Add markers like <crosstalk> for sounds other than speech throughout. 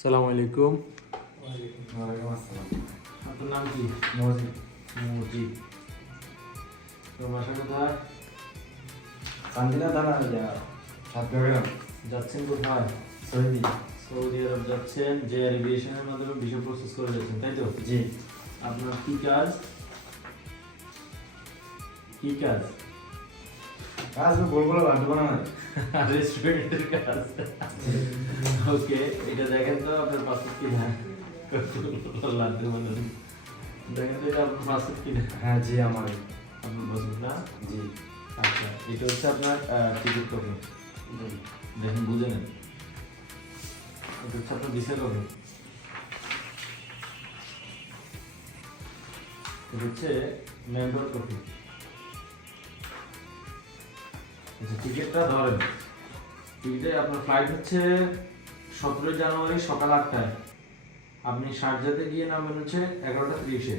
আসসালামু আলাইকুম। আপনার নাম কি? মজিদ। মুজিব তো বাসা কোথায় চান্দিনা দানা সাতগ্রাম যাচ্ছেন কোথায় সৌদি সৌদি আরব যাচ্ছেন। যে মাধ্যমে প্রসেস করে যাচ্ছেন তাই তো? জি। আপনার কি কাজ? কি কাজ? কাজ বলব না রেস্টুরেন্টের <laughs> কাজ। <laughs> ওকে এটা দেখেন তো আপনার পাসপোর্ট কি না? লাগবে মানে দেখেন তো এটা আপনার পাসপোর্ট কি না? হ্যাঁ জি আমার। আপনার পাসপোর্ট না? জি। আচ্ছা এটা হচ্ছে আপনার টিকিট কপি দেখেন বুঝে নেন। এটা হচ্ছে আপনার ভিসা কপি এটা হচ্ছে মেম্বার কপি। আচ্ছা টিকিটটা ধরেন। টিকিটে আপনার ফ্লাইট হচ্ছে সতেরোই জানুয়ারি সকাল আটটায়। আপনি শারজাতে গিয়ে নামবেন হচ্ছে এগারোটা তিরিশে।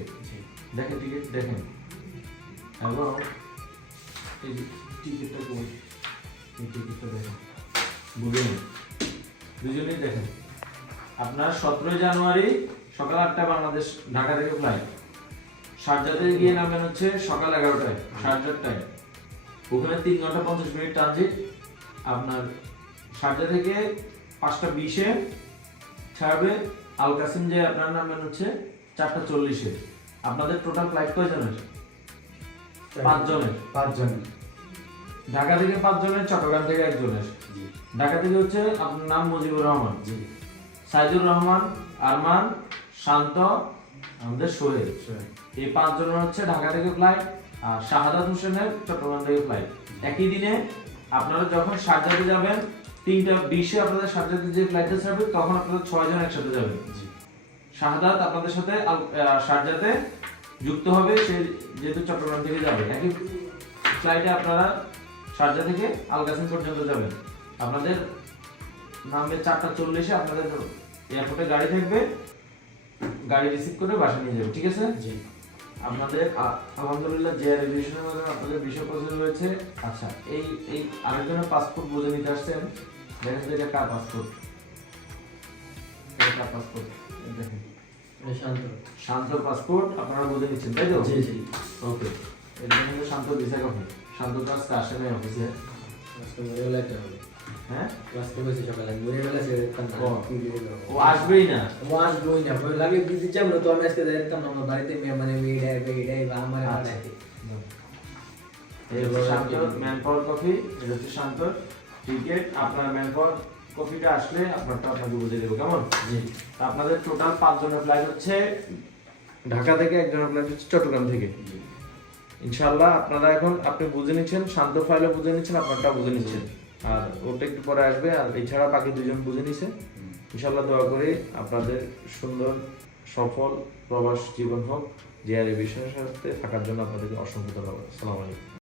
দেখেন টিকিট দেখেন। এবং এই টিকিটটা কই? এই টিকিটটা দেখেন। বুঝে নিন দুজনেই দেখেন। আপনার সতেরোই জানুয়ারি সকাল আটটা বাংলাদেশ ঢাকা থেকে ফ্লাইট শারজাতে গিয়ে নামবেন হচ্ছে সকাল এগারোটায় শারজার টাইম ওখানে তিন ঘণ্টা পঞ্চাশ মিনিট ট্রানজিট আপনার শারজা থেকে পাঁচটা বিশে ছাড়বে আল কাসিম যে আপনার নামবেন হচ্ছে চারটা চল্লিশে আপনাদের টোটাল ফ্লাইট কয়জনের? পাঁচ জনের পাঁচজন। ঢাকা থেকে পাঁচ জনের চট্টগ্রাম থেকে একজনের। ঢাকা থেকে হচ্ছে আপনার নাম মুজিবুর রহমান। জি। সাইদুর রহমান আরমান শান্ত আমাদের সোহেল। এই পাঁচ জনের হচ্ছে ঢাকা থেকে ফ্লাইট আর শাহাদাত হোসেনের চট্টগ্রাম থেকে ফ্লাইট একই দিনে আপনারা যখন সারজাতে যাবেন তিনটা বিশে আপনাদের সারজাতে যে ফ্লাইটে ছাড়বে তখন আপনাদের ছয় জন একসাথে যাবেন জি। শাহাদাত আপনাদের সাথে শারজাতে যুক্ত হবে সে যেহেতু চট্টগ্রাম থেকে যাবে। একই ফ্লাইটে আপনারা শারজা থেকে আলকাসিম পর্যন্ত যাবেন। আপনাদের নামবে চারটা চল্লিশে আপনাদের এয়ারপোর্টে গাড়ি থাকবে গাড়ি রিসিভ করে বাসা নিয়ে যাবে ঠিক আছে? জি। আপনাদের আলহামদুলিল্লাহ যে রেভিশনের মাধ্যমে আপনাদের বিষয় প্রসেস রয়েছে আচ্ছা এই এই আরেকজনের পাসপোর্ট বুঝে নিতে আসছেন। দেখেন এটা কার পাসপোর্ট এটা কার পাসপোর্ট দেখেন শান্ত পাসপোর্ট আপনারা বুঝে নিচ্ছেন তাই তো জি জি ওকে এর জন্য শান্ত ভিসা কপি শান্ত তো আজকে আসে নাই অফিসে আজকে মরে হবে হ্যাঁ আজকে বসে সকালে মরে সে ও। আসবেই না ও আসবোই না বই লাগে চামলো তো আমি আজকে দেখতাম না আমার বাড়িতে মেয়ে মানে মেয়ে ডাই মেয়ে ডাই বা আমার এই হচ্ছে ম্যান পাওয়ার কপি এটা হচ্ছে শান্তর টিকেট আপনার ম্যান পাওয়ার কপিটা আসলে আপনারটা আপনাকে বুঝে দেবো কেমন? জি। আপনাদের টোটাল পাঁচ জনের ফ্লাইট হচ্ছে ঢাকা থেকে একজনের ফ্লাইট হচ্ছে চট্টগ্রাম থেকে। ইনশাল্লাহ আপনারা এখন আপনি বুঝে নিচ্ছেন শান্ত ফাইলে বুঝে নিচ্ছেন আপনারটা বুঝে নিচ্ছেন। আর ওটা একটু পরে আসবে আর এছাড়া বাকি দুজন বুঝে নিছে। ইনশাল্লাহ দোয়া করি আপনাদের সুন্দর সফল প্রবাস জীবন হোক যে আর এই বিষয়ের সাথে থাকার জন্য আপনাদেরকে অসংখ্য ধন্যবাদ। আসসালামু আলাইকুম।